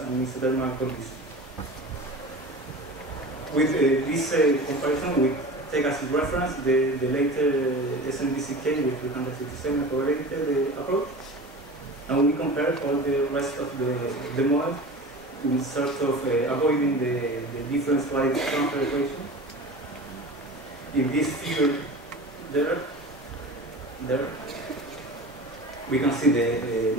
and isothermal conditions. With this comparison, we take as reference the later SNDCK with 367 correlated approach, and we compare all the rest of the models in sort of avoiding the difference-wise transfer equation. In this figure there, we can see the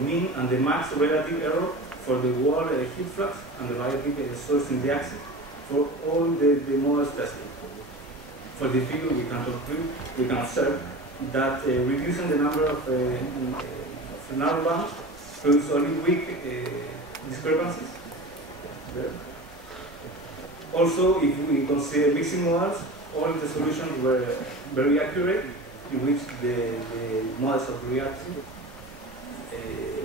mean and the max relative error for the wall heat flux and the radiative source in the axis for all the models tested. For the figure, we can observe that reducing the number of narrow bands produces only weak discrepancies. There. Also, if we consider mixing models, all the solutions were very accurate, in which the models of reactive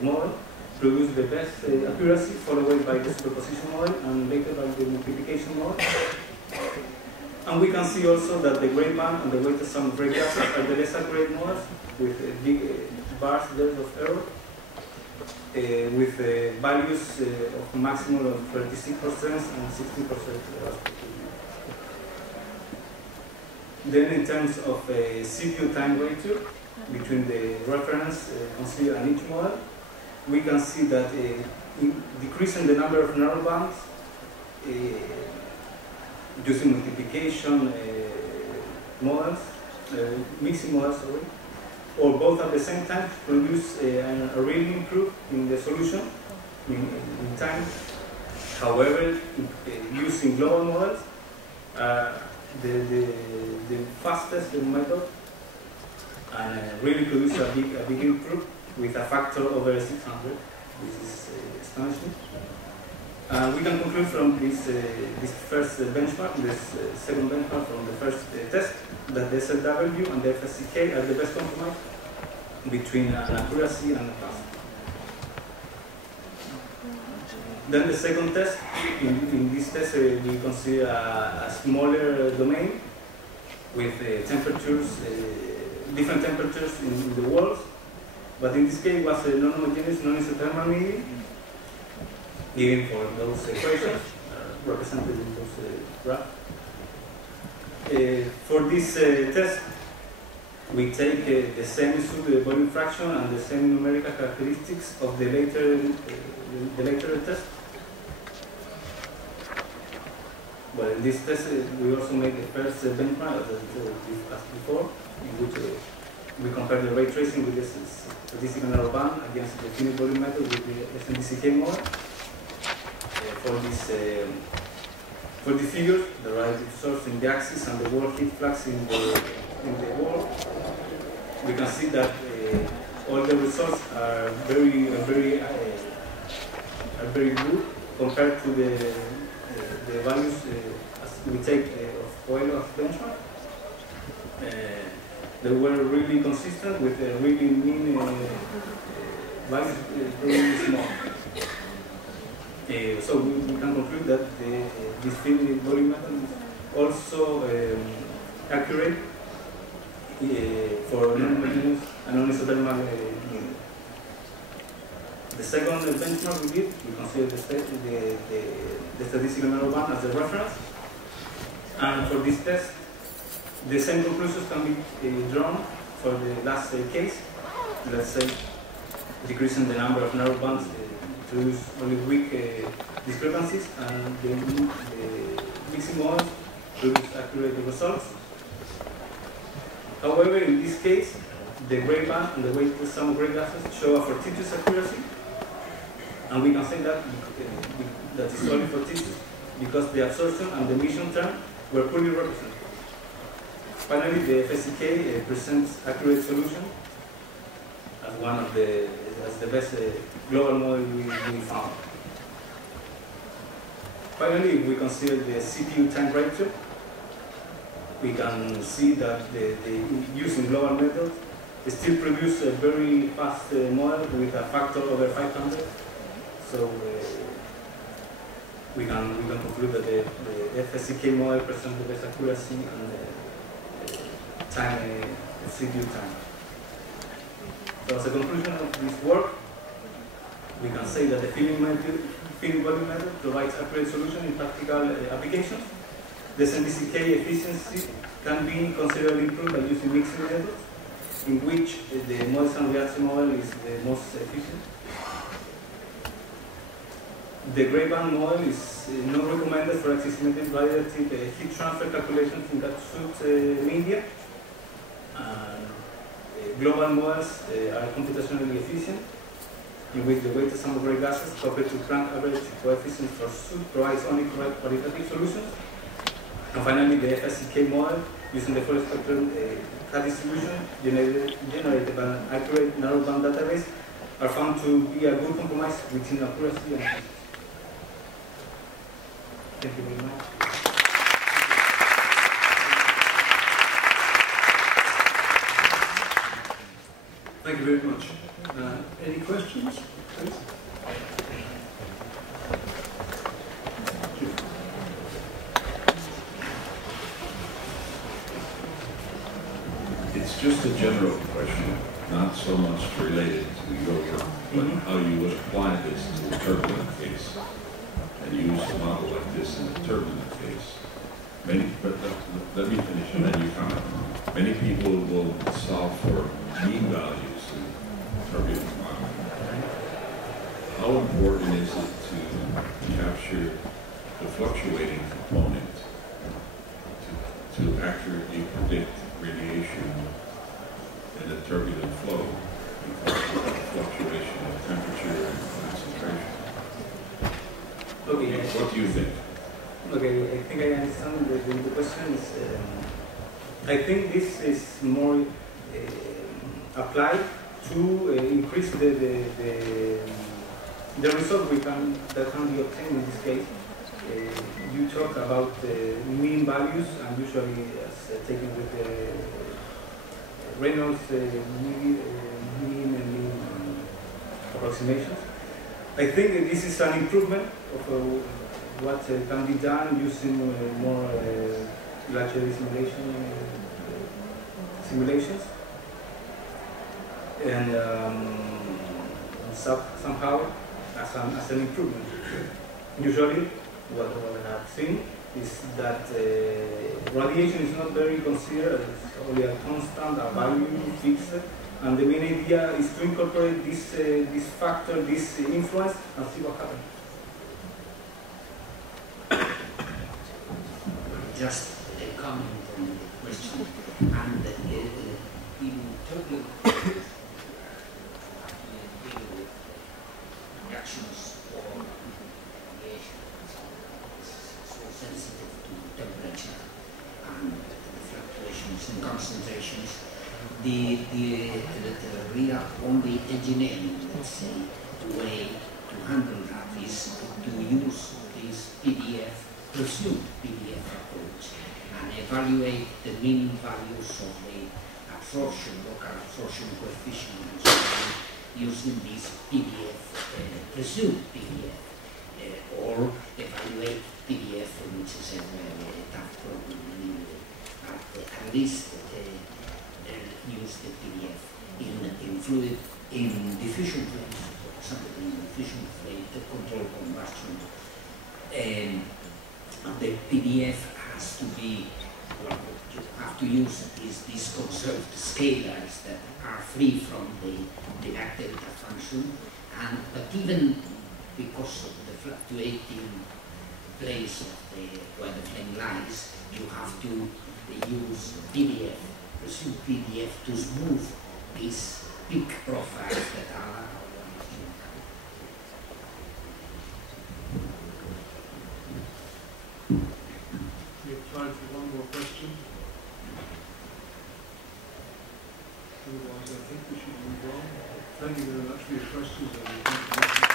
model produce the best accuracy, followed by the superposition model, and later by the multiplication model. And we can see also that the gray band and the weighted sum of gray gases are the less accurate models, with big bars there of error, with values of maximum of 36% and 60%. Then in terms of a CPU time ratio between the reference considered and each model, we can see that decreasing the number of narrow bands using multiplication models, mixing models, sorry, or both at the same time produce a really improve in the solution in time. However, using global models, the fastest method and really produce a big improve with a factor over 600, which is astonishing. We can conclude from this first benchmark, this second benchmark from the first test, that the SLW and the FSCK are the best compromise between an accuracy and a fast. Then the second test, in this test we consider a smaller domain with temperatures, different temperatures in the walls, but in this case it was a non-homogeneous, non-isothermal medium, given for those equations represented in those graphs. For this test, we take the same volume fraction and the same numerical characteristics of the later test. Well, in this test, we also make the first benchmark, as discussed before, in which we compare the ray tracing with the statistical narrow band against the finite volume method with the SNDCK model. For the figures, the radiative source in the axis and the wall heat flux in the wall, we can see that all the results are very good compared to the values as we take of Coelho as benchmark. They were really consistent with really mean values really small. So we can conclude that this finite volume method is also accurate for non-homogeneous and non-isothermal medium. The second benchmark we did, we consider the statistical narrow band as the reference. And for this test, the same conclusions can be drawn for the last case. Let's say decreasing the number of narrow bands produce only weak discrepancies, and the mixing models produce accurate results. However, in this case, the gray band and the weighted sum of gray gases show a fortuitous accuracy, and we can say that is only fortuitous because the absorption and the emission term were poorly represented. Finally, the FSCK presents accurate solution as one of the best global model we found. Finally, if we consider the CPU time ratio, we can see that using global methods still produce a very fast model with a factor over 500. So we can conclude that the FSCK model presents the best accuracy and time CPU time. So as a conclusion of this work, we can say that the filling volume method provides accurate solution in practical applications. The SMBCK efficiency can be considerably improved by using mixing methods, in which the models and reaction model is the most efficient. The gray band model is not recommended for axisymmetric radiative heat transfer calculations in that soot media. Global models are computationally efficient, in which the weighted sum of rate gases coupled to Planck average coefficients for soot provides only correct qualitative solutions. And finally, the FSCK model, using the full spectrum K distribution generated by an accurate narrowband database, are found to be a good compromise between accuracy and efficiency. Thank you very much. Thank you very much. Any questions, please? It's just a general question, not so much related to your work, but how you would apply this to a turbulent case and use a model like this in a turbulent case. Let me finish and then you comment. Many people will solve for mean values in turbulent modeling. How important is it to capture the fluctuating component to accurately predict radiation in a turbulent flow because of the fluctuation of temperature and concentration? Okay. What do you think? Okay, I think I understand the question is, I think this is more applied to increase the result that can be obtained in this case. You talk about mean values, and usually as taken with the Reynolds mean and mean approximations. I think this is an improvement of what can be done using more larger simulations, and somehow as an improvement. Usually, what I have seen is that radiation is not very considered, it's only a constant, a value fixed, and the main idea is to incorporate this factor, this influence, and see what happens. Just a comment on the question, and in turbulent reactions or radiation is so sensitive to temperature and the fluctuations in concentrations. The real only engineering, let's say, way to handle that is to use this presumed PDF approach and evaluate the mean values of the absorption, local absorption coefficient, and so on, using this presumed PDF, or evaluate PDF, which is a tough problem anyway. But at least use the PDF in diffusion flames, for example, in diffusion flame, the control combustion. The PDF has to be, well, you have to use these conserved scalars that are free from the Dirac delta function, but even because of the fluctuating place of where the flame lies, you have to use PDF, presumed PDF, to smooth these peak profiles that are. We have time for one more question. Otherwise, I think we should move on. Thank you very much for your questions and your contributions.